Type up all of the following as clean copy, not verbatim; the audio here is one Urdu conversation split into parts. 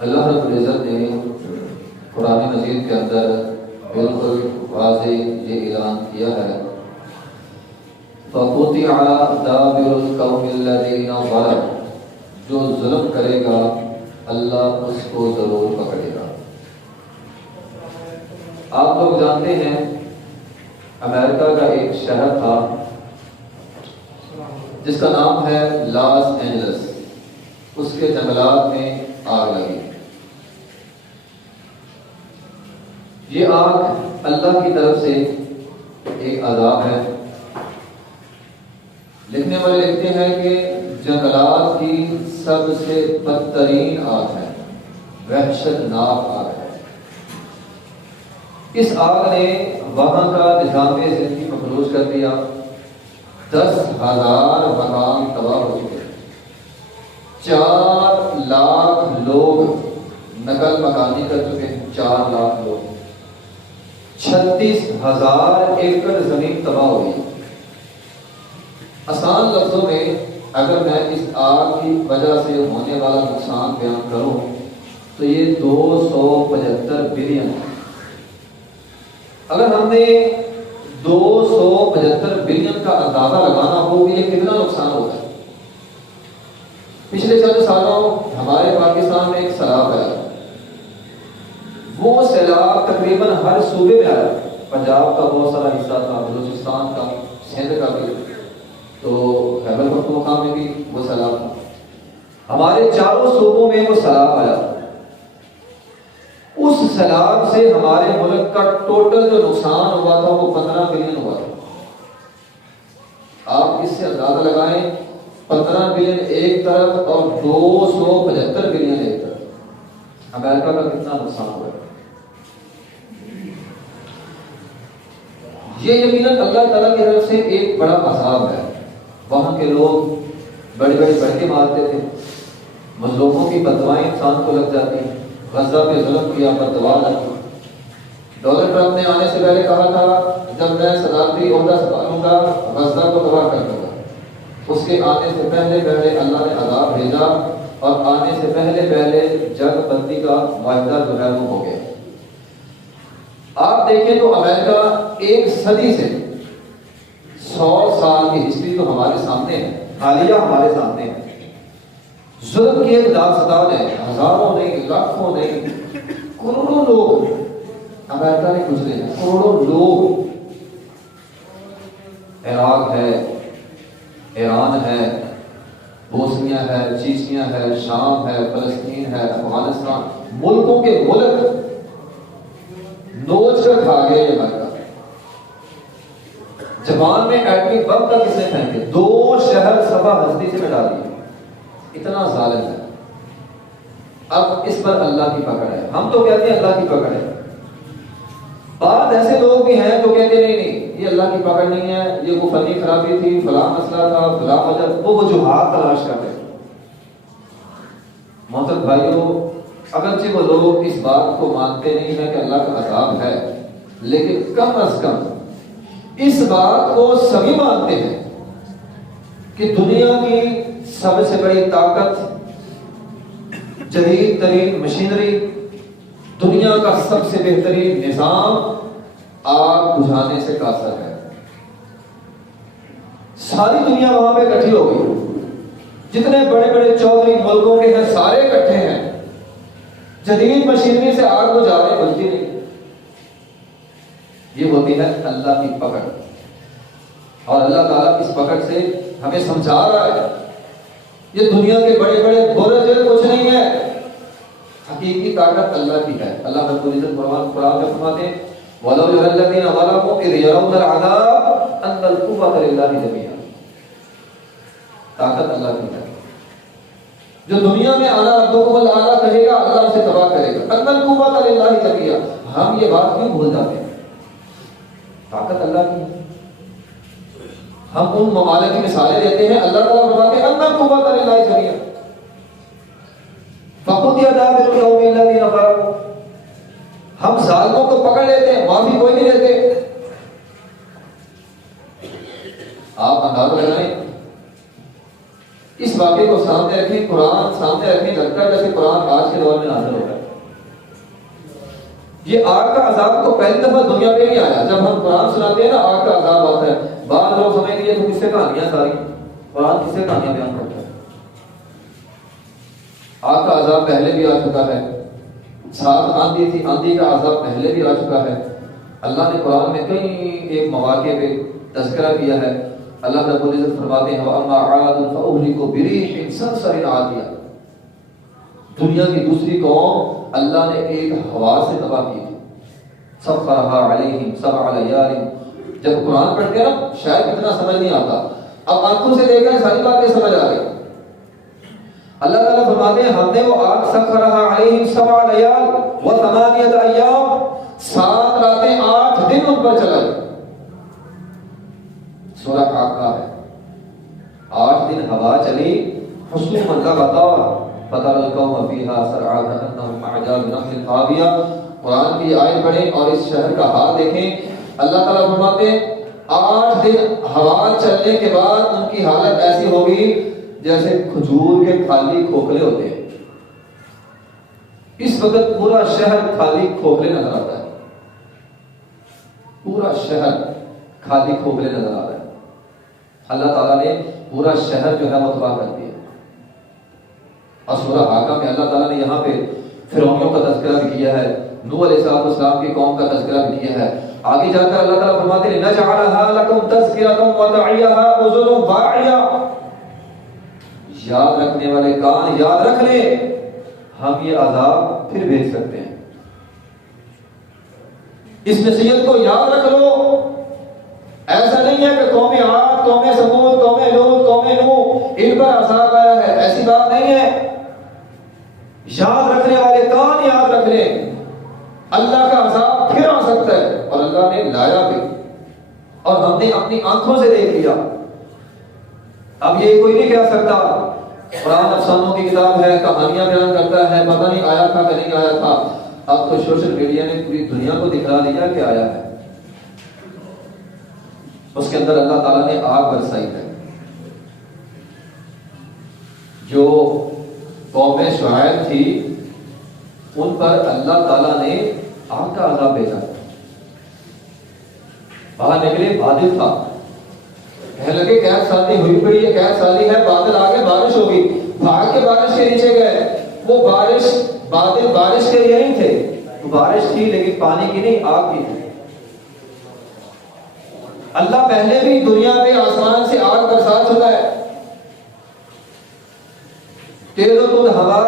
اللہ رب العزت نے قرآن مجید کے اندر بالکل واضح یہ اعلان کیا ہے فَقُطِعَ دَابِرُ الْقَوْمِ الَّذِينَ ظَلَمُوا، جو ظلم کرے گا اللہ اس کو ضرور پکڑے گا۔ آپ لوگ جانتے ہیں امریکہ کا ایک شہر تھا جس کا نام ہے لاس اینجلس، اس کے جنگلات میں آگ لگی۔ یہ آگ اللہ کی طرف سے ایک عذاب ہے۔ لکھنے والے لکھتے ہیں کہ جنگلات کی سب سے بدترین آگ ہے، وحشت ناک آگ ہے۔ اس آگ نے وہاں کا نظام زندگی مفلوج کر دیا، 10,000 مکان تباہ ہو چکے، 4 لاکھ لوگ نقل مکانی کر چکے ہیں، 4 لاکھ لوگ، 36,000 ایکڑ زمین تباہ ہو گئی۔ آسان لفظوں میں اگر میں اس آگ کی وجہ سے ہونے والا نقصان بیان کروں تو یہ 275 بلین ہے۔ اگر ہم نے 275 بلین کا اندازہ لگانا ہو کہ یہ کتنا نقصان ہوتا ہے۔ پچھلے چند سالوں ہمارے پاکستان میں ایک سیلاب آیا، وہ سیلاب تقریباً ہر صوبے میں آیا، پنجاب کا بہت سارا حصہ تھا، بلوچستان کا، سندھ کا بھی، تو خیبر پختونخوا میں بھی وہ سیلاب تھا۔ ہمارے چاروں صوبوں میں وہ سیلاب آیا۔ اس سیلاب سے ہمارے ملک کا ٹوٹل جو نقصان ہوا تھا وہ 15 بلین ہوا تھا۔ آپ اس سے اندازہ لگائیں، 15 بلین ایک طرف اور 275 بلین ایک طرف، امریکہ کا کتنا نقصان ہوا ہے۔ یہ یقیناً اللہ تعالیٰ کی طرف سے ایک بڑا عذاب ہے۔ وہاں کے لوگ بڑی بڑی بیٹھے مارتے تھے، مظلوموں کی بددعائیں انسان کو لگ جاتی ہیں۔ غزہ پہ ظلم کیا، بددعا لگی۔ ڈونلڈ ٹرمپ نے آنے سے پہلے کہا تھا جب میں صدارتی عہدہ سنبھالوں گا غزہ کو تباہ کر دوں گا۔ اس کے آنے سے پہلے پہلے اللہ نے عذاب بھیجا اور آنے سے پہلے پہلے جنگ بندی کا معاہدہ جو ہے وہ ہو گیا۔ آپ دیکھیں تو امریکہ ایک صدی سے 100 سال کی ہسٹری تو ہمارے سامنے ہے، حالیہ ہمارے سامنے ہے۔ ظلم کی ایک داستان ہے، ہزاروں نہیں، لاکھوں نہیں، کروڑوں لوگ امریکہ نے گزرے ہیں، کروڑوں لوگ۔ عراق ہے، ایران ہے، بوسنیا ہے، چیچنیا ہے، شام ہے، فلسطین ہے، افغانستان، ملکوں کے ملک نوچ کر کھا گئے یہ امریکہ۔ جاپان میں ایٹمی بم کا کس نے پھینکے، 2 شہر صبح ہستی سے مٹا دیے، اتنا ظالم ہے۔ اب اس پر اللہ کی پکڑ ہے۔ ہم تو کہتے ہیں اللہ کی پکڑ ہے، بعض ایسے لوگ بھی ہیں جو کہتے نہیں نہیں یہ اللہ کی پکڑ نہیں ہے، یہ وہ فنی خرابی تھی، فلاں مسئلہ تھا، فلاں وجہ، وہ وجوہات تلاش کرتے ہیں۔ محترم بھائیوں، اگرچہ وہ لوگ اس بات کو مانتے نہیں ہیں کہ اللہ کا عذاب ہے، لیکن کم از کم اس بات کو سبھی مانتے ہیں کہ دنیا کی سب سے بڑی طاقت، جدید ترین مشینری، دنیا کا سب سے بہترین نظام آگ بجھانے سے قاصر ہے۔ ساری دنیا وہاں پہ اکٹھی ہو گئی، جتنے بڑے بڑے چودھری ملکوں کے ہیں سارے اکٹھے ہیں، جدید مشینری سے آگ بجھانے بجتی نہیں۔ یہ ہوتی ہے اللہ کی پکڑ، اور اللہ تعالیٰ اس پکڑ سے ہمیں سمجھا رہا ہے یہ دنیا کے بڑے بڑے برج کچھ نہیں ہے، حقیقی طاقت اللہ کی ہے۔ اللہ رب العزت قرآن میں فرماتے ہیں وَلَوْ يَرَى الَّذِينَ ظَلَمُوا إِذْ يَرَوْنَ الْعَذَابَ أَنَّ الْقُوَّةَ لِلَّهِ جَمِيعًا، طاقت اللہ کی ہے۔ جو دنیا میں آنا ربکم الأعلیٰ کہے گا اللہ اسے تباہ کرے گا، أَنَّ الْقُوَّةَ لِلَّهِ جَمِيعًا۔ ہم یہ بات کیوں بھول جاتے ہیں؟ طاقت اللہ کی ہے۔ ہم ان ممالک کی مثالیں دیتے ہیں، اللہ تعالیٰ فرماتے ہیں أَنَّ الْقُوَّةَ لِلَّهِ جَمِيعًا فَقُطِعَ دَابِرُ الْقَوْمِ الَّذِينَ ظَلَمُوا۔ ہم ظالموں کو پکڑ لیتے ہیں، معافی کوئی نہیں دیتے۔ آپ اندازہ لگائیں اس واقعے کو سامنے رکھیں، قرآن سامنے رکھیں، لگتا ہے جیسے قرآن آج کے دور میں نازل ہو رہا ہے۔ یہ آگ کا عذاب تو پہلی دفعہ دنیا میں نہیں آیا۔ جب ہم قرآن سناتے ہیں نا آگ کا عذاب آتا ہے، بعض لوگ سمجھتے ہیں تو کس سے کہانیاں ساری، قرآن کس سے کہانیاں بیان کرتا ہے۔ آگ کا عذاب پہلے بھی آ چکا ہے، ساتھ آندھی تھی، آندھی کا عذاب پہلے بھی آ چکا ہے۔ اللہ نے قرآن میں کئی ایک مواقع پہ تذکرہ کیا ہے۔ اللہ رب العزت فرماتے ہیں وَأَمَّا عَادٌ فَأُهْلِكُوا بِرِيحٍ صَرْصَرٍ عَاتِيَةٍ، دنیا کی دوسری قوم اللہ نے ایک ہوا سے تباہ کی تھی۔ سَخَّرَهَا عَلَيْهِمْ سَبْعَ لَيَالٍ، جب قرآن پڑھتے ہیں نا شاید اتنا سمجھ نہیں آتا، اب آنکھوں سے دیکھیں ساری باتیں سمجھ آ گئی۔ اللہ تعالیٰ فرماتے ہیں ہم نے وہ آگ سَخَّرَهَا عَلَيْهِمْ سَبْعَ لَيَالٍ وَثَمَانِيَةَ أَيَّامٍ، 7 راتیں 8 دن ان پر چلائی۔ سورہ حاقہ ہے، 8 دن ہوا چلی، حسوما لغدار فَتَرَى الْقَوْمَ فِيهَا سَرْعَىٰ كَأَنَّهُمْ أَعْجَازُ نَخْلٍ خَاوِيَةٍ۔ قرآن کی آیت پڑھیں اور اس شہر کا حال دیکھیں۔ اللہ تعالیٰ فرماتے ہیں 8 دن ہوا چلنے کے بعد ان کی حالت ایسی ہوگی جیسے کھجور کے خالی کھوکھلے ہوتے ہیں۔ اس وقت پورا شہر خالی کھوکھلے نظر آتا ہے، پورا شہر خالی کھوکھلے نظر آ رہا ہے۔ اللہ تعالیٰ نے پورا شہر جو ہے وہ تباہ کر دیا۔ اور سورہ حاقہ میں اللہ تعالیٰ نے یہاں پہ فرعونیوں کا تذکرہ بھی کیا ہے، نوح علیہ السلام کی قوم کا تذکرہ بھی کیا ہے۔ آگے جا کر اللہ تعالیٰ فرماتے ہیں نَجْعَلَهَا لَكُمْ تَذْكِرَةً وَتَعِيَهَا أُذُنٌ وَاعِيَةٌ، یاد رکھنے والے کان یاد رکھ لیں، ہم یہ عذاب پھر بھیج سکتے ہیں۔ اس نصیحت کو یاد رکھ لو۔ ایسا نہیں ہے کہ قوم عاد، قوم ثمود، قوم لوط، قوم نوح ان پر عذاب آیا ہے، ایسی بات نہیں ہے۔ یاد رکھنے والے کان یاد رکھ لیں، اللہ کا عذاب پھر آ سکتا ہے، اور اللہ نے لایا بھی، اور ہم نے اپنی آنکھوں سے دیکھ لیا۔ اب یہ کوئی نہیں کہہ سکتا قرآن افسانوں کی کتاب ہے، کہانیاں بیان کرتا ہے، پتہ نہیں آیا تھا کہ نہیں آیا تھا۔ اب تو سوشل میڈیا نے پوری دنیا کو دکھا دیا کہ آیا ہے۔ اس کے اندر اللہ تعالیٰ نے آگ برسائی ہے۔ جو قوم شعیب تھی ان پر اللہ تعالیٰ نے آگ کا عذاب بھیجا۔ باہر نکلے بادل تھا، کہنے لگے قحط سالی ہوئی پڑی ہے، قحط سالی ہے، بادل آگے بارش ہوگی، بھاگ کے بارش کے نیچے گئے۔ وہ بارش بادل بارش کے لیے نہیں تھے، بارش تھی لیکن پانی کی نہیں، آگ کی تھی۔ اللہ پہلے بھی دنیا میں آسمان سے آگ برسا چکا ہے، تیز و تند ہوا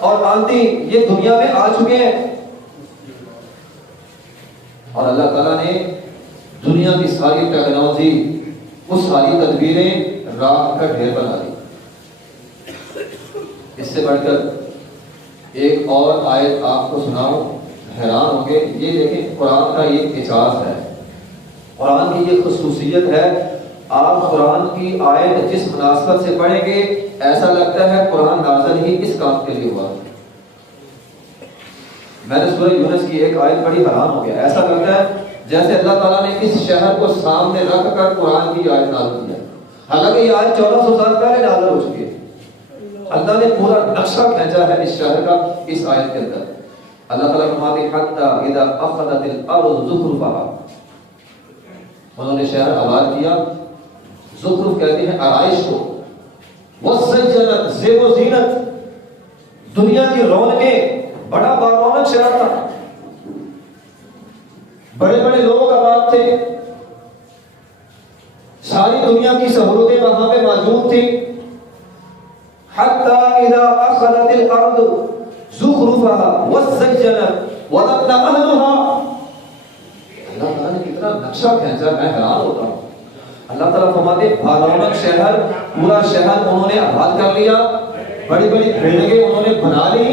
اور آندھی یہ دنیا میں آ چکے ہیں، اور اللہ تعالیٰ نے دنیا کی ساری ٹیکنالوجی، وہ ساری تدبیریں راکھ کا ڈھیر بنا دی۔ اس سے بڑھ کر ایک اور آیت آپ کو سناؤں، حیران ہوں گے۔ یہ دیکھیں قرآن کا یہ اعجاز ہے، قرآن کی یہ خصوصیت ہے۔ آپ قرآن کی آیت جس مناسبت سے پڑھیں گے ایسا لگتا ہے قرآن نازل ہی اس کام کے لیے ہوا۔ میں نے سورہ یونس کی ایک آیت پڑھی، حیران ہو گیا۔ ایسا لگتا ہے جیسے اللہ تعالیٰ نے اس شہر کو سامنے رکھ کر قرآن کی آیت نازل کیا، حالانکہ یہ آیت 1400 سال پہلے نازل ہو چکی ہے۔ اللہ نے پورا نقشہ کھینچا ہے اس شہر کا اس آیت کے اندر۔ اللہ تعالیٰ فرماتے ہیں حَتَّى إِذَا أَخَذَتِ الْأَرْضُ زُخْرُفَهَا، انہوں نے شہر آباد کیا، زخرف کہتے ہیں آرائش کو، وَزَيَّنَتْ زیب و زینت، دنیا کی رونقیں، بڑا بارونق شہر تھا، بڑے بڑے لوگ آباد تھے، ساری دنیا کی سہولتیں وہاں پہ موجود تھیں۔ حَتَّى إِذَا أَخَذَتِ الْأَرْضُ زُخْرُفَهَا وَزَيَّنَتْ وَظَنَّ أَهْلُهَا، اللہ تعالیٰ نے کتنا نقشہ کھینچا، میں حیران ہوتا ہوں۔ اللہ تعالیٰ فرماتے بارونق شہر، پورا شہر انہوں نے آباد کر لیا، بڑی بڑی بلڈنگیں انہوں نے بنا لی،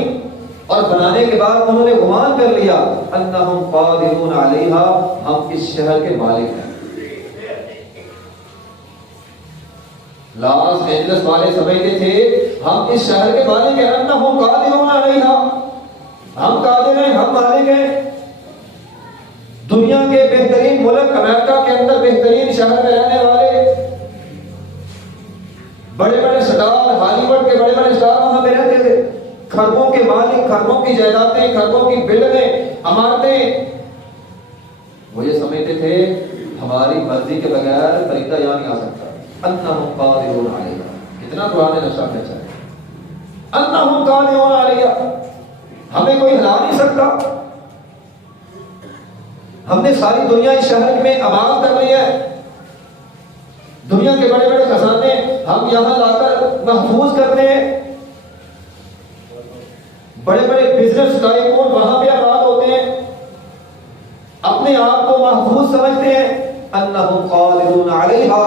اور بنانے کے بعد انہوں نے گمان کر لیا انہم قادرون علیہا، ہم اس شہر کے مالک ہیں۔ لاس اینجلس والے سمجھتے تھے ہم اس شہر کے مالک ہیں، انہم قادرون علیہا، ہم قادر ہیں، ہم مالک ہیں۔ دنیا کے بہترین ملک امریکہ کے اندر بہترین شہر میں رہنے والے بڑے بڑے سٹار، ہالی ووڈ کے بڑے مالک، خربوں کی جائیدادیں، خربوں کی بلڈنگیں، عمارتیں، وہ یہ سمجھتے تھے ہماری مرضی کے بغیر فرشتہ یہاں نہیں آ سکتا. انہم قادرون علیہ، کتنا قرآن نے نقشہ کھینچا ہے. انہم قادرون علیہ، ہمیں کوئی ہلا نہیں سکتا. ہم نے ساری دنیا اس شہر میں آباد کر لی ہے. دنیا کے بڑے بڑے خزانے ہم یہاں لا کر محفوظ کرتے ہیں. بڑے بڑے بزنس ٹائکون وہاں پہ آباد ہوتے ہیں، اپنے آپ کو محفوظ سمجھتے ہیں. انہم قادرون علیہا،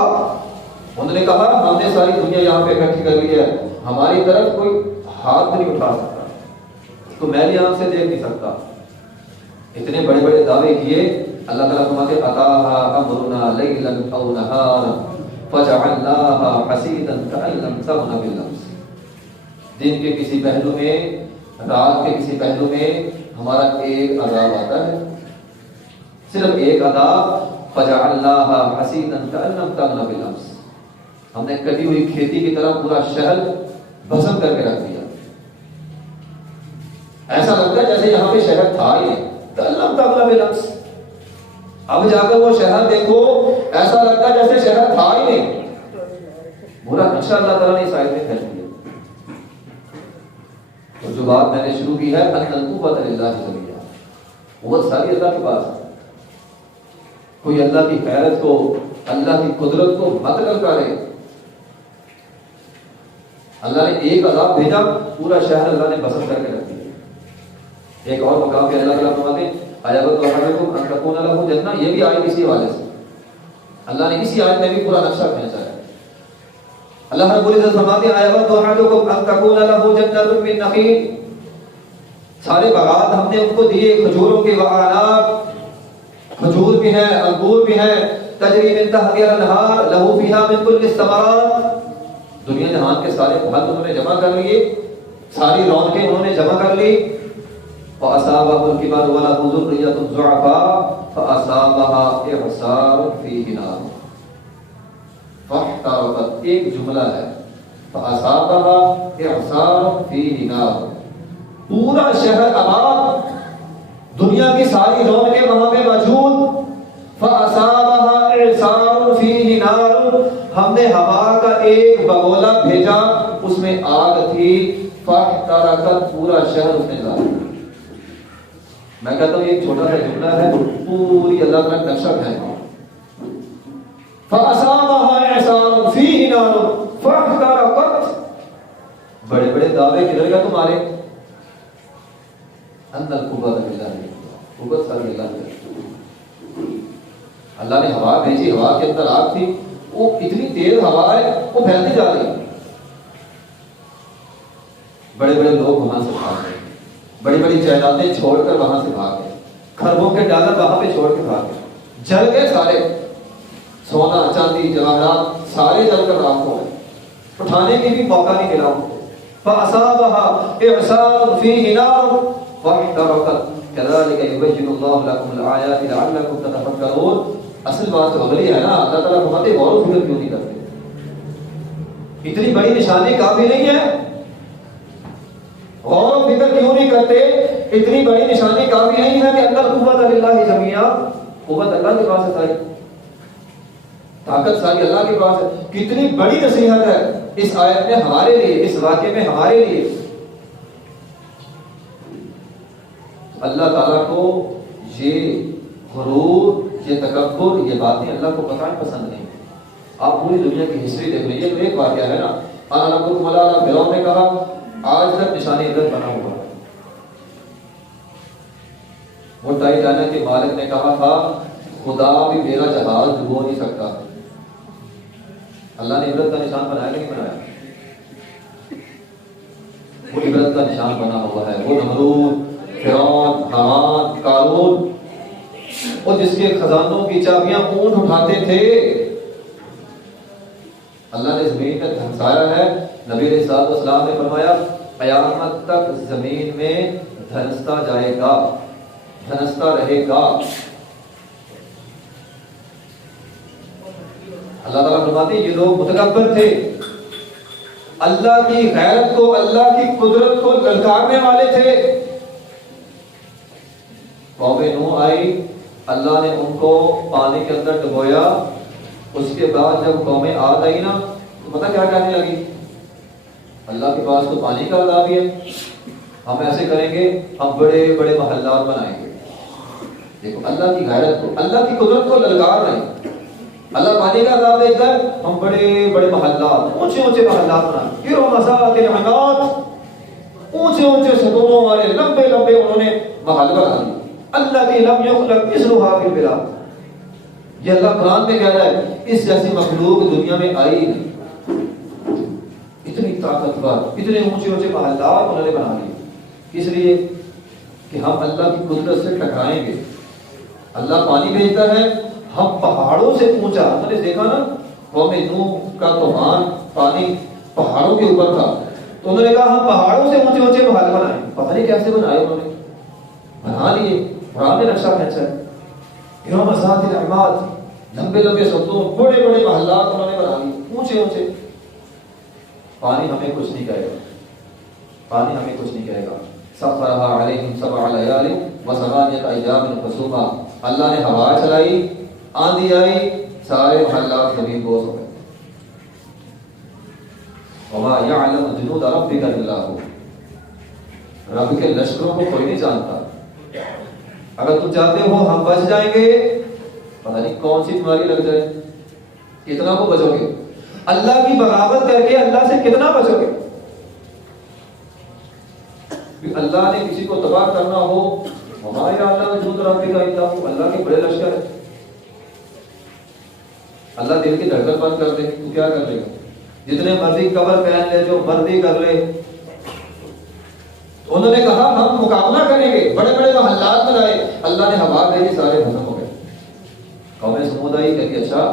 انہوں نے کہا ہم نے ساری دنیا یہاں پہ اکٹھی کر لی ہے، ہماری طرف کوئی ہاتھ نہیں اٹھا سکتا، تو میں بھی یہاں سے دیکھ نہیں سکتا. اتنے بڑے بڑے دعوے کیے. اللہ تعالیٰ فرماتے اتاہا امرنا لیلا او نہارا فجعلناها حسیدا کأن لم تغن بالامس. دن کے کسی پہلو میں، رات کے کسی پہلو میں ہمارا ایک عذاب آتا ہے، صرف ایک عذاب. فجعلناها حسیدا کأن لم تغن بالامس، ہم نے کٹی ہوئی کھیتی کی طرح پورا شہر بھسم کر کے رکھ دیا. ایسا لگتا ہے جیسے یہاں پہ شہر تھا ہی نہیں. کأن لم تغن بالامس، اب جا کر وہ شہر دیکھو ایسا لگتا ہے جیسے شہر تھا ہی نہیں. پورا نقشہ اللہ تعالیٰ نے اس آیت میں پھیل دیا. تو جو بات میں نے شروع کی ہے ان القوۃ للہ جميعا، قوت ساری اللہ کے پاس ہے. کوئی اللہ کی غیرت کو، اللہ کی قدرت کو مت للکارے. اللہ نے ایک عذاب بھیجا، پورا شہر اللہ نے بسم کر کے رکھ دیا. ایک اور مقام پہ اللہ تعالیٰ فرماتے ہیں ایابت احدکم ان تکون لہ جنہ، یہ بھی آیت اسی حوالے سے اللہ نے اسی آیت میں بھی پورا نقشہ کھینچا ہے. اللہ رب العزت فرماتے ہیں ایابت احدکم ان تکون لہ جنۃ من نخیل، سارے باغات ہم نے ان کو دیے کھجوروں کے، وعناب، کھجور بھی ہیں، انگور بھی ہیں، تجری من تحتها الانہار لہ فیہا من کل الثمرات. دنیا جہان کے سارے پھل انہوں نے جمع کر لیے، ساری رونقیں انہوں نے جمع کر لی. فَأَصَابَهُ الْكِبَرُ وَلَهُ ذُرِّيَّةٌ ضُعَفَاءُ فَأَصَابَهَا إِعْصَارٌ فِيهِ نَارٌ فَاحْتَرَقَتْ، ایک جملہ ہے فَأَصَابَهَا إِعْصَارٌ فِيهِ نَارٌ. پورا شہر آباد، دنیا کی ساری رونقیں وہاں پہ موجود. فَأَصَابَهَا إِعْصَارٌ فِيهِ نَارٌ، ہم نے ہوا کا ایک بگولا بھیجا، اس میں آگ تھی. فَاحْتَرَقَتْ، پورا شہر اس نے جلا. میں کہتا ہوں ایک چھوٹا سا جملہ ہے، پوری اللہ تعالیٰ نقشہ کھینچا. فَأَصَابَهَا إِعْصَارٌ فِيهِ نَارٌ فَاحْتَرَقَتْ. بڑے بڑے دعوے کدھر گئے تمہارے؟ ان القوۃ للہ، قوت ساری اللہ کی. اللہ نے ہوا بھیجی، ہوا کے اندر آگ تھی، وہ اتنی تیز ہوا ہے وہ پھیلتی جا رہی ہے. بڑے بڑے لوگ وہاں سے بھاگ گئے، بڑی بڑی جائیدادیں چھوڑ کر وہاں سے بھاگ گئے، خربوں کے ڈالر وہاں پہ چھوڑ کے بھاگ گئے. جل گئے سارے، سونا چاندی جواہرات سارے جل کر راکھ ہو گئے، اٹھانے کی بھی موقع نہیں ملا. فَأَصَابَهَا إِعْصَارٌ فِيهِ نَارٌ فَاحْتَرَقَتْ كَذَلِكَ يُبَيِّنُ اللَّهُ لَكُمُ الْآيَاتِ لَعَلَّكُمْ تَتَفَكَّرُونَ. اصل بات تو اگلی ہے نا، اللہ تعالیٰ فرماتے غور و فکر کیوں نہیں کرتے؟ اتنی بڑی نشانی کافی نہیں ہے؟ غور و فکر کیوں نہیں کرتے؟ اتنی بڑی نشانی کافی نہیں ہے کہ ان القوۃ للہ جميعا، قوت اللہ کے پاس ہے ساری، طاقت ساری اللہ کے پاس ہے. کتنی بڑی نصیحت ہے اس آیت میں ہمارے لیے، اس واقعے میں ہمارے لیے. اللہ تعالیٰ کو یہ غرور، یہ تکبر، یہ باتیں اللہ کو قطعاً پسند نہیں. آپ پوری دنیا کی ہسٹری دیکھ لیجیے تو ایک واقعہ ہے نا، انا ربکم الاعلی، فرعون نے کہا آج تک نشانی عبرت بنا ہوا ہے. وہ ٹائٹینک کے مالک نے کہا تھا خدا بھی میرا جہاز ڈبو نہیں سکتا. اللہ نے عبرت کا نشان بنایا نہیں بنایا؟ وہ عبرت کا نشان بنا ہوا ہے. وہ نمرود، فرعون، حامان، قارون، اور جس کے خزانوں کی چابیاں اونٹ اٹھاتے تھے، اللہ نے زمین میں دھنسایا ہے. نبی علیہ الصلوۃ والسلام نے فرمایا قیامت تک زمین میں دھنستا جائے گا، دھنستا رہے گا. اللہ تعالیٰ فرماتے ہیں یہ لوگ متکبر تھے، اللہ کی غیرت کو، اللہ کی قدرت کو للکارنے والے تھے۔ قوم نوح آئی، اللہ نے ان کو پانی کے اندر ڈبویا۔ اس کے بعد جب قوم عاد آئی نا تو پتہ کیا کہنے لگی؟ اللہ کے پاس تو پانی کا عذاب ہی ہے، ہم ایسے کریں گے، ہم بڑے بڑے محلات بنائیں گے۔ دیکھو اللہ کی غیرت کو، اللہ کی قدرت کو للکار رہے ہیں۔ اللہ پانی کا عذاب دیتا ہے، ہم بڑے بڑے محلات، اونچے اونچے محلات بنائیں گے، مساحت العمارات، اونچے اونچے ستونوں والے لمبے لمبے انہوں نے محل بنا دیے۔ اللہ کی لم یخلق مثلھا فی البلاد، یہ اللہ قرآن میں کہہ رہا ہے اس جیسی مخلوق دنیا میں آئی نہیں۔ اتنی طاقتور، اتنے اونچے اونچے محلات انہوں نے بنا لیے، اس لیے کہ ہم اللہ کی قدرت سے ٹکرائیں گے۔ اللہ پانی بھیجتا ہے، ہم پہاڑوں سے اونچا، ہم نے دیکھا نا قوم نوح کا طوفان پانی پہاڑوں کے اوپر تھا، تو انہوں نے کہا ہم پہاڑوں سے اونچے اونچے محل بنائیں۔ پتہ نہیں کیسے بنائے، انہوں نے بنا لیے، قرآن نے نقشہ کھینچا ہے۔ ارم ذات العماد، لمبے لمبے ستون، بڑے بڑے محلات انہوں نے بنا لیے، اونچے اونچے۔ پانی ہمیں کچھ نہیں کہے گا، پانی ہمیں کچھ نہیں کہے گا۔ سخرها علیہم سبع لیال وثمانیۃ ایام حسوما، اللہ نے ہوا چلائی، آندھی آئی، سارے محلات زمین بوس ہو گئے۔ وما یعلم جنود ربک الا هو، رب کے لشکروں کو کوئی نہیں جانتا۔ اگر تم چاہتے ہو ہم بچ جائیں گے، پتہ نہیں کون سی بیماری لگ جائے، کتنا کو بچو گے؟ اللہ کی بغاوت کر کے اللہ سے کتنا بچو گے؟ اللہ نے کسی کو تباہ کرنا ہو، ہمارے اللہ جنود ربک الا هو، اللہ کے بڑے لشکر ہے۔ اللہ دل کی دھڑکن بند کر دے تو کیا کر لے گا؟ جتنے مرضی کور پہن لے، جو مرضی کر لے۔ انہوں نے کہا ہم مقابلہ کریں گے، بڑے بڑے محلات بنائے، اللہ نے ہوا بھیجی، سارے ختم ہو گئے۔ قوم سمود آئی کہ اچھا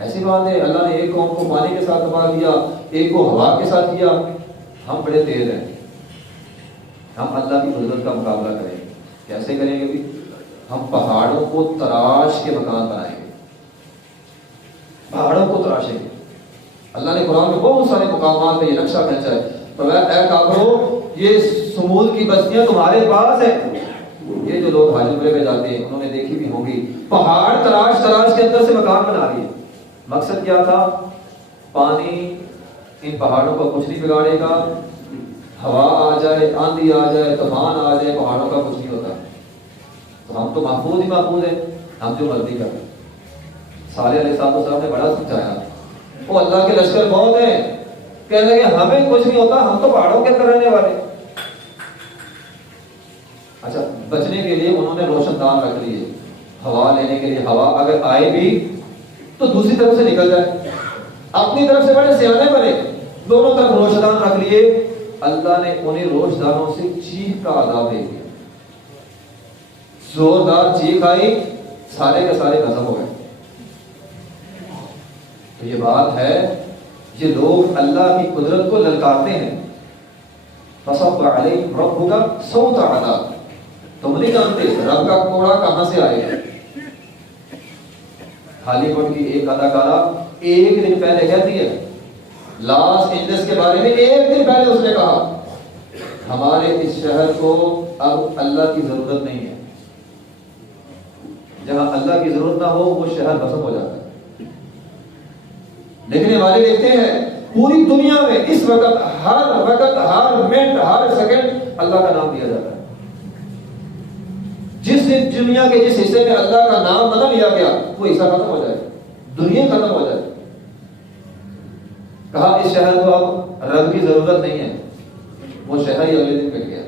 ایسی بات ہے، اللہ نے ایک قوم کو پانی کے ساتھ تباہ کیا، ایک کو ہوا کے ساتھ کیا، ہم بڑے تیز ہیں، ہم اللہ کی قدرت کا مقابلہ کریں گے۔ کیسے کریں گے بھی؟ ہم پہاڑوں کو تراش کے مکان بنائیں گے، پہاڑوں کو تراشیں گے۔ اللہ نے قرآن میں بہت سارے مقامات پہ یہ نقشہ کھینچا ہے، فرمایا اے کافرو، یہ سمود کی بستیاں تمہارے پاس ہیں۔ یہ جو لوگ حج عمرے میں جاتے ہیں انہوں نے دیکھی بھی ہوگی، پہاڑ تراش تراش کے اندر سے مکان بنا لیے۔ مقصد کیا تھا؟ پانی ان پہاڑوں کو کچھ نہیں بگاڑے گا، ہوا آ جائے، آندھی آ جائے، طوفان آ جائے، پہاڑوں کا کچھ نہیں ہوتا۔ تو ہم تو محفوظ ہی محفوظ ہیں، ہم جو مرضی کریں۔ صالح علیہ السلام نے بڑا سمجھایا، وہ اللہ کے لشکر بہت ہیں، کہنے لگے ہمیں کچھ نہیں ہوتا، ہم تو پہاڑوں کے اندر رہنے والے۔ اچھا، بچنے کے لیے انہوں نے روشن دان رکھ لیے، ہوا لینے کے لیے، ہوا اگر آئے بھی تو دوسری طرف سے نکل جائے، اپنی طرف سے بڑے سیانے بنے، دونوں طرف روشن دان رکھ لیے۔ اللہ نے انہیں روشن دانوں سے چیخ کا عذاب دے دیا، زوردار چیخ آئی، سارے کے سارے ختم ہو گئے۔ تو یہ بات ہے، یہ لوگ اللہ کی قدرت کو للکارتے ہیں۔ فصب علیہم ربک صوت عذاب، تم نہیں جانتے رب کا کوڑا کہاں سے آئے گا۔ ہالی ووڈ کی ایک اداکارہ ایک دن پہلے کہتی ہے، لاس اینجلس کے بارے میں ایک دن پہلے اس نے کہا ہمارے اس شہر کو اب اللہ کی ضرورت نہیں ہے۔ جہاں اللہ کی ضرورت نہ ہو وہ شہر بسم ہو جاتا ہے۔ دیکھنے والے دیکھتے ہیں پوری دنیا میں اس وقت ہر منٹ ہر سیکنڈ اللہ کا نام دیا جاتا ہے۔ جس دنیا کے جس حصے میں اللہ کا نام نہ لیا گیا وہ حصہ ختم ہو جائے، دنیا ختم ہو جائے۔ کہا اس شہر کو اب رب کی ضرورت نہیں ہے، وہ شہر ہی اگلے دن مل گیا۔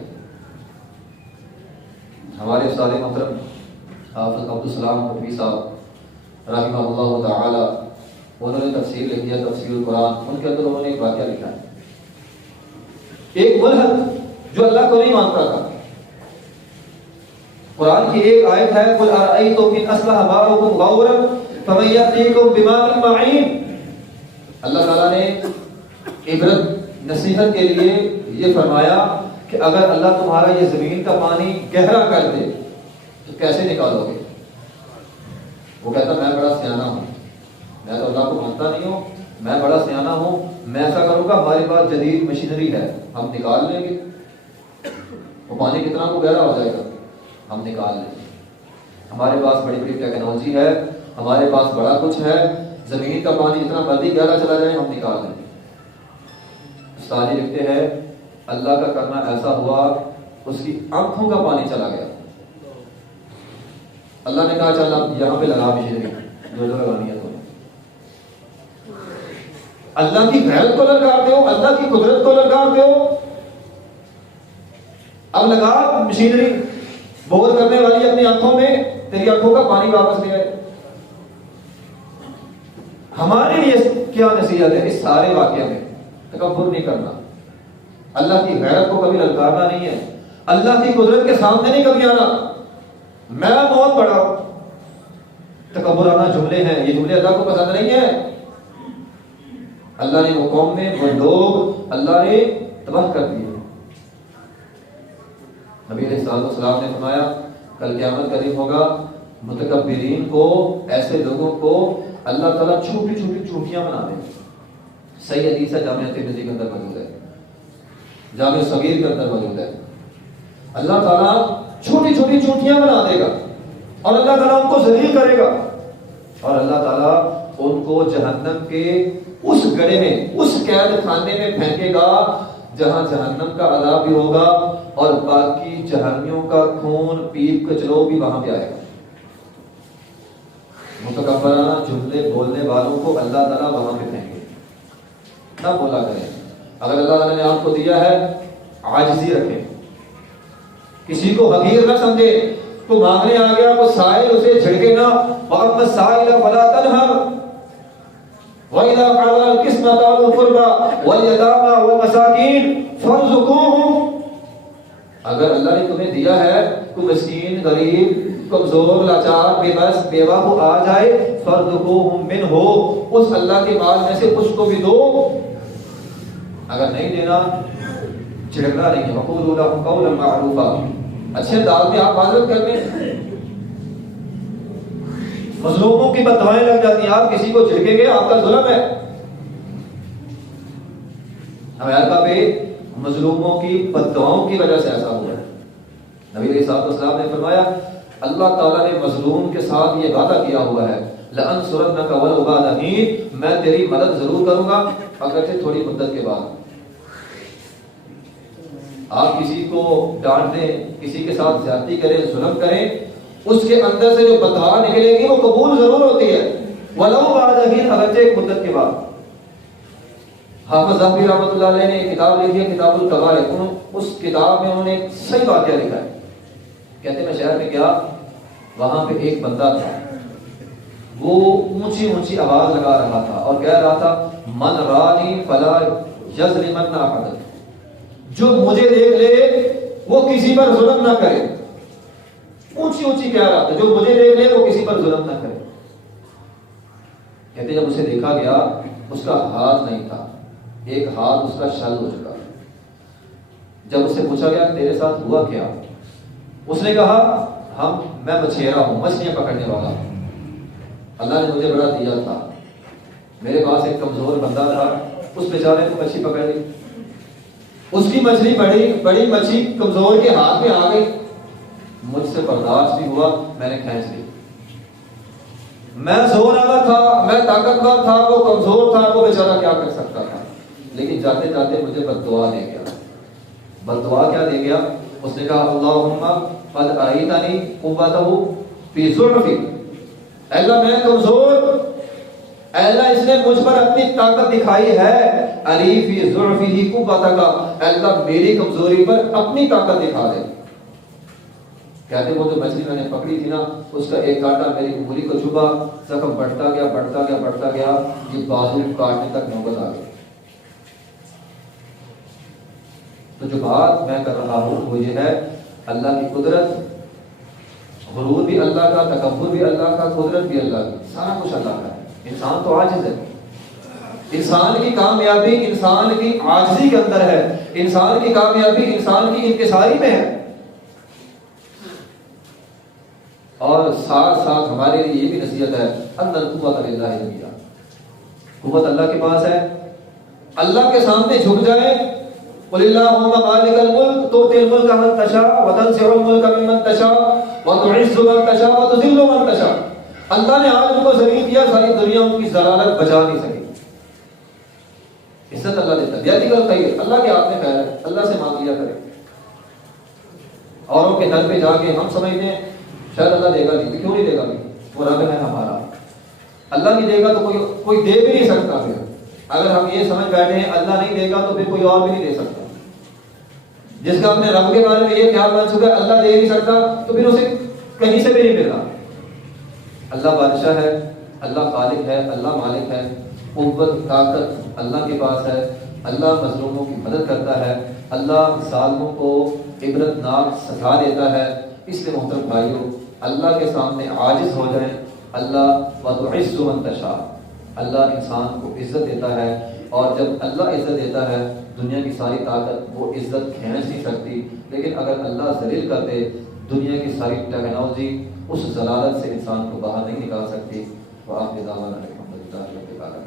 ہمارے استاد محترم حافظ عبدالسلام حفیظ صاحب رحمہ اللہ تعالی، انہوں نے تفسیر لکھی ہے، تفسیر القرآن، ان کے اندر انہوں نے ایک واقعہ لکھا ہے۔ ایک ملحد جو اللہ کو نہیں مانتا تھا، قرآن کی ایک آیت ہے قل ارأیتم ان اصبح ماؤکم غورا فمن یأتیکم بماء معین۔ اللہ تعالیٰ نے عبرت نصیحت کے لیے یہ فرمایا کہ اگر اللہ تمہارا یہ زمین کا پانی گہرا کر دے تو کیسے نکالو گے؟ وہ کہتا میں بڑا سیانہ ہوں، میں تو اللہ کو مانتا نہیں ہوں، میں بڑا سیانہ ہوں، میں ایسا کروں گا، ہمارے پاس جدید مشینری ہے، ہم نکال لیں گے، وہ پانی کتنا کو گہرا ہو جائے گا، ہم نکال لیں گے، ہمارے پاس بڑی بڑی ٹیکنالوجی ہے، ہمارے پاس بڑا کچھ ہے، زمین کا پانی جتنا مرضی گہرا چلا جائے ہم نکال لیں گے۔ استاد جی لکھتے ہیں اللہ کا کرنا ایسا ہوا اس کی آنکھوں کا پانی چلا گیا، اللہ نے کہا چل اب یہاں پہ لگا مشینری جو لگانی ہے تو اللہ کی غیرت کو للکار دو، اللہ کی قدرت کو للکار دو، اب لگا مشینری، بور کرنے والی اپنی آنکھوں میں، تیری آنکھوں کا پانی واپس لے آئے۔ ہمارے لیے کیا نصیحت ہے اس سارے واقعے میں؟ تکبر نہیں کرنا، اللہ کی غیرت کو کبھی للکارنا نہیں ہے، اللہ کی قدرت کے سامنے نہیں کبھی آنا، میں بہت بڑا ہوں۔ تکبرانہ جملے ہیں، یہ جملے اللہ کو پسند نہیں ہے۔ اللہ نے وہ قوم میں وہ لوگ اللہ نے تباہ کر دیے۔ نبی علیہ السلام نے فرمایا کل قیامت قریب ہوگا، متکبرین کو، ایسے لوگوں کو اللہ تعالیٰ چھوٹی چھوٹی چوٹیاں بنا دیں۔ صحیح حدیث ہے، جامعہ ترمذی کے اندر موجود ہے، جامع صغیر کے اندر موجود ہے۔ اللہ تعالیٰ چھوٹی چھوٹی چوٹیاں بنا دے گا اور اللہ تعالیٰ ان کو ذلیل کرے گا، اور اللہ تعالیٰ ان کو جہنم کے اس گڑھے میں، اس قید خانے میں پھینکے گا جہاں جہنم کا عذاب بھی ہوگا اور باقی جہنمیوں کا خون پیپ کچرو بھی وہاں پہ آئے گا۔ متکبرانہ جملے بولنے والوں کو اللہ تعالیٰ وہاں پہ پھینکے، نہ بولا کریں۔ اگر اللہ تعالیٰ نے آپ کو دیا ہے عاجزی رکھیں، کسی کو حقیر نہ سمجھے، تو مانگنے آ گیا کوئی سائل اسے جھڑکے نہ، وَأَمَّا السَّائِلَ فَلَا تَنْهَرْ وَإِذَا قَرَّ الْقِسْمَةَ عَلَى الْقُرْبَى وَالْيَتَامَى وَالْمَسَاكِينِ فَارْزُقُوهُمْ۔ اگر اللہ نے تمہیں دیا ہے کوئی مسکین، غریب، کمزور، لاچار، بے بس، بیوہ کو آ جائے، فَارْزُقُوهُمْ مِنْهُ، اس اللہ کے مال میں سے کچھ کو بھی دو۔ اگر نہیں دینا چھڑکنا نہیں ہے، وَقُولُوا لَهُمْ قَوْلًا مَعْرُوفًا، اچھے انداز میں آپ معذرت کر لیں۔ مظلوموں کی بددعائیں لگ جاتی ہیں، آپ کسی کو جھڑکیں گے آپ کا ظلم ہے۔ امریکہ پہ مظلوموں کی بددعاؤں کی وجہ سے ایسا ہوا ہے۔ نبی علیہ السلام نے فرمایا اللہ تعالیٰ نے مظلوم کے ساتھ یہ وعدہ کیا ہوا ہے لَأَنْصُرَنَّكَ وَلَوْ بَعْدَ حِينٍ، میں تیری مدد ضرور کروں گا اگرچہ تھوڑی مدت کے بعد۔ آپ کسی کو ڈانٹ دیں، کسی کے ساتھ زیادتی کریں، ظلم کریں، اس کے اندر سے جو بددعا نکلے گی وہ قبول ضرور ہوتی ہے، وَلَوْ بَعْدَ حِينٍ، اگرچہ ایک مدت کے بعد۔ حافظ ذہبی رحمۃ اللہ علیہ نے ایک کتاب لکھی ہے کتاب الکبائر، اس کتاب میں انہوں نے ایک صحیح واقعہ لکھا ہے۔ کہتے ہیں میں شہر میں گیا، وہاں پہ ایک بندہ تھا، وہ اونچی اونچی آواز لگا رہا تھا اور کہہ رہا تھا من رانی فلا یظلمن احدا، جو مجھے دیکھ لے وہ کسی پر ظلم نہ کرے۔ اونچی اونچی کہہ رہا تھا جو مجھے دیکھ لے وہ کسی پر ظلم نہ کرے۔ کہتے جب اسے دیکھا گیا اس کا ہاتھ نہیں تھا، ایک ہاتھ اس کا شل ہو چکا۔ جب اس سے پوچھا گیا تیرے ساتھ ہوا کیا، اس نے کہا میں مچھیرا ہوں، مچھلیاں پکڑنے والا ہوں، اللہ نے مجھے بڑا دیا تھا، میرے پاس ایک کمزور بندہ تھا، اس بیچارے کو مچھلی پکڑ لی، اس کی مچھلی بڑی مچھلی کمزور کے ہاتھ میں آ گئی، مجھ سے برداشت نہیں ہوا، میں نے کھینچ لی۔ میں زور والا تھا، میں طاقتور تھا، وہ کمزور تھا، وہ بیچارہ کیا کر سکتا تھا، لیکن جاتے جاتے مجھے بددعا دے گیا۔ بددعا کیا دے گیا؟ اس نے کہا اللہم قد اريتني قوته في ضعفي، اللہ میں کمزور، اللہ اس نے مجھ پر اپنی طاقت دکھائی ہے، اری فی ضعفه قوتک، اللہ میری کمزوری پر اپنی طاقت دکھا دے۔ کہتے وہ جو مچھلی میں نے پکڑی تھی نا، اس کا ایک کانٹا میری انگلی کو چبھا، زخم بڑھتا گیا بڑھتا گیا بڑھتا گیا، یہ بازو کاٹنے تک نوبت آ گئی۔ تو جو بات میں کر رہا ہوں وہ یہ ہے اللہ کی قدرت، غرور بھی اللہ کا، تکبر بھی اللہ کا، قدرت بھی اللہ کی، سارا کچھ اللہ کا ہے۔ انسان تو عاجز ہے، انسان کی کامیابی انسان کی عاجزی کے اندر ہے، انسان کی کامیابی انسان کی انکساری میں ہے۔ اور ساتھ ساتھ ہمارے لیے یہ بھی نصیحت ہے ان القوت للہ جميعا، قوت اللہ کے پاس ہے، اللہ کے سامنے جھک جائیں. قل اللہم مالک الملک تؤتی الملک من تشاء وتنزع الملک ممن تشاء وتعز من تشاء وتذل من تشاء. اللہ نے آج ان کو ذلیل کیا، ساری دنیا ان کی ضلالت بچا نہیں سکی. عزت اللہ دیتا ہے. بیعتی کا خیر اللہ کے ہاتھ میں خیر ہے، اللہ سے مانگ لیا کرے. اوروں کے در پہ جا کے ہم سمجھتے ہیں شاید اللہ دے گا نہیں. کیوں نہیں دے گا؟ وہ رب ہے ہمارا. اللہ نہیں دے گا تو کوئی دے بھی نہیں سکتا. پھر اگر ہم یہ سمجھ بیٹھے ہیں اللہ نہیں دے گا تو پھر کوئی اور بھی نہیں دے سکتا. جس کا اپنے رب کے بارے میں یہ خیال بن چکا ہے اللہ دے نہیں سکتا تو پھر اسے کہیں سے بھی نہیں مل رہا. اللہ بادشاہ ہے، اللہ خالق ہے، اللہ مالک ہے. قوت طاقت اللہ کے پاس ہے. اللہ مظلوموں کی مدد کرتا ہے. اللہ ظالموں کو عبرت ناک سزا دیتا ہے. اس لیے محترم بھائیوں اللہ کے سامنے عاجز ہو جائیں. اللہ وتعز من تشاء، اللہ انسان کو عزت دیتا ہے. اور جب اللہ عزت دیتا ہے دنیا کی ساری طاقت وہ عزت کھینچ نہیں سکتی. لیکن اگر اللہ ذلیل کر دے دنیا کی ساری ٹیکنالوجی اس ضلالت سے انسان کو باہر نہیں نکال سکتی. وآخر دعوانا الحمدللہ رب العالمین.